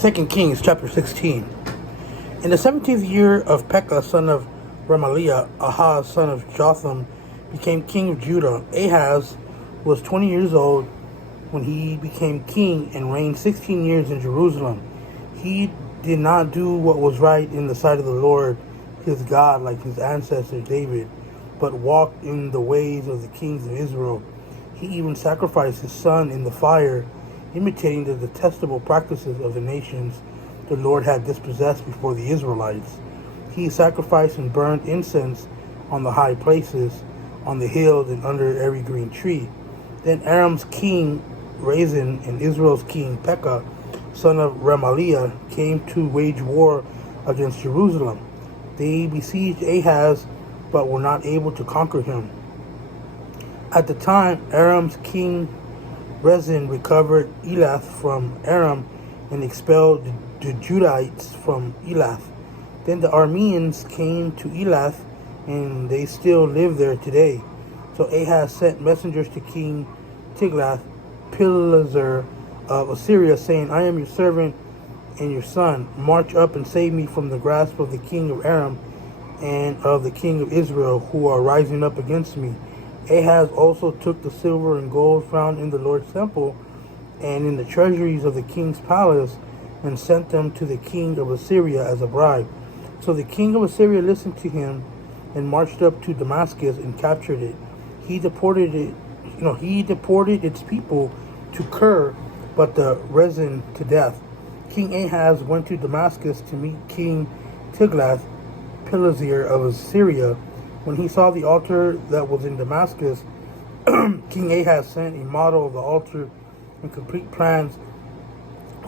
2 Kings chapter 16. In the 17th year of Pekah, son of Remaliah, Ahaz, son of Jotham, became king of Judah. Ahaz was 20 years old when he became king and reigned 16 years in Jerusalem. He did not do what was right in the sight of the Lord his God like his ancestor David, but walked in the ways of the kings of Israel. He even sacrificed his son in the fire, imitating the detestable practices of the nations the Lord had dispossessed before the Israelites. He sacrificed and burned incense on the high places, on the hills, and under every green tree. Then Aram's king Rezin and Israel's king Pekah, son of Remaliah, came to wage war against Jerusalem. They besieged Ahaz, but were not able to conquer him. At the time, Aram's king Rezin recovered Elath from Aram and expelled the Judahites from Elath. Then the Arameans came to Elath, and they still live there today. So Ahaz sent messengers to King Tiglath-Pileser of Assyria, saying, I am your servant and your son. March up and save me from the grasp of the king of Aram and of the king of Israel, who are rising up against me. Ahaz also took the silver and gold found in the Lord's temple and in the treasuries of the king's palace, and sent them to the king of Assyria as a bribe. So the king of Assyria listened to him and marched up to Damascus and captured it. He deported its people to Kir, but the Rezin to death. King Ahaz went to Damascus to meet King Tiglath-Pileser of Assyria. When he saw the altar that was in Damascus, King Ahaz sent a model of the altar and complete plans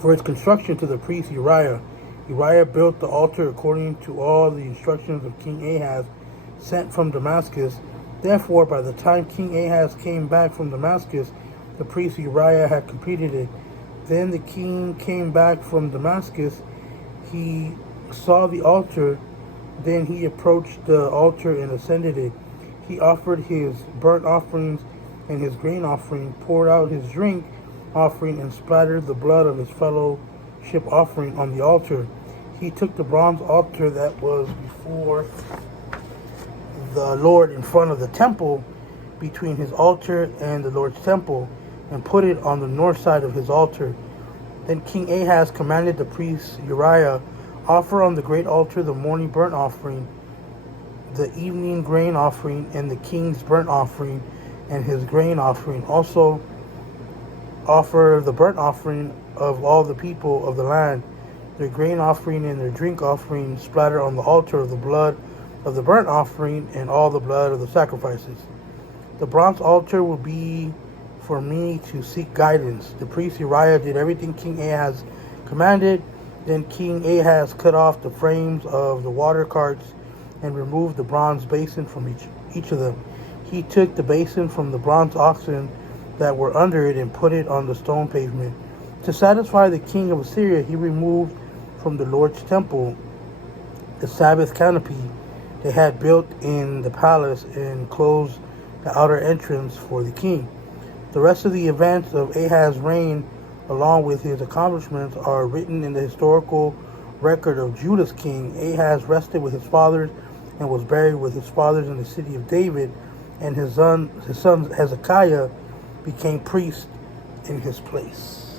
for its construction to the priest Uriah. Uriah built the altar according to all the instructions of King Ahaz sent from Damascus. Therefore, by the time King Ahaz came back from Damascus, the priest Uriah had completed it. Then the king came back from Damascus. He saw the altar. Then he approached the altar and ascended it. He offered his burnt offerings and his grain offering, poured out his drink offering, and splattered the blood of his fellowship offering on the altar. He took the bronze altar that was before the Lord in front of the temple, between his altar and the Lord's temple, and put it on the north side of his altar. Then King Ahaz commanded the priest Uriah, offer on the great altar the morning burnt offering, the evening grain offering, and the king's burnt offering and his grain offering. Also offer the burnt offering of all the people of the land, their grain offering and their drink offering, splatter on the altar of the blood of the burnt offering and all the blood of the sacrifices. The bronze altar will be for me to seek guidance. The priest Uriah did everything King Ahaz commanded. Then King Ahaz cut off the frames of the water carts and removed the bronze basin from each of them. He took the basin from the bronze oxen that were under it and put it on the stone pavement. To satisfy the king of Assyria, he removed from the Lord's temple the Sabbath canopy they had built in the palace and closed the outer entrance for the king. The rest of the events of Ahaz's reign, along with his accomplishments, are written in the historical record of Judah's king. Ahaz rested with his fathers and was buried with his fathers in the city of David, and his son Hezekiah became priest in his place.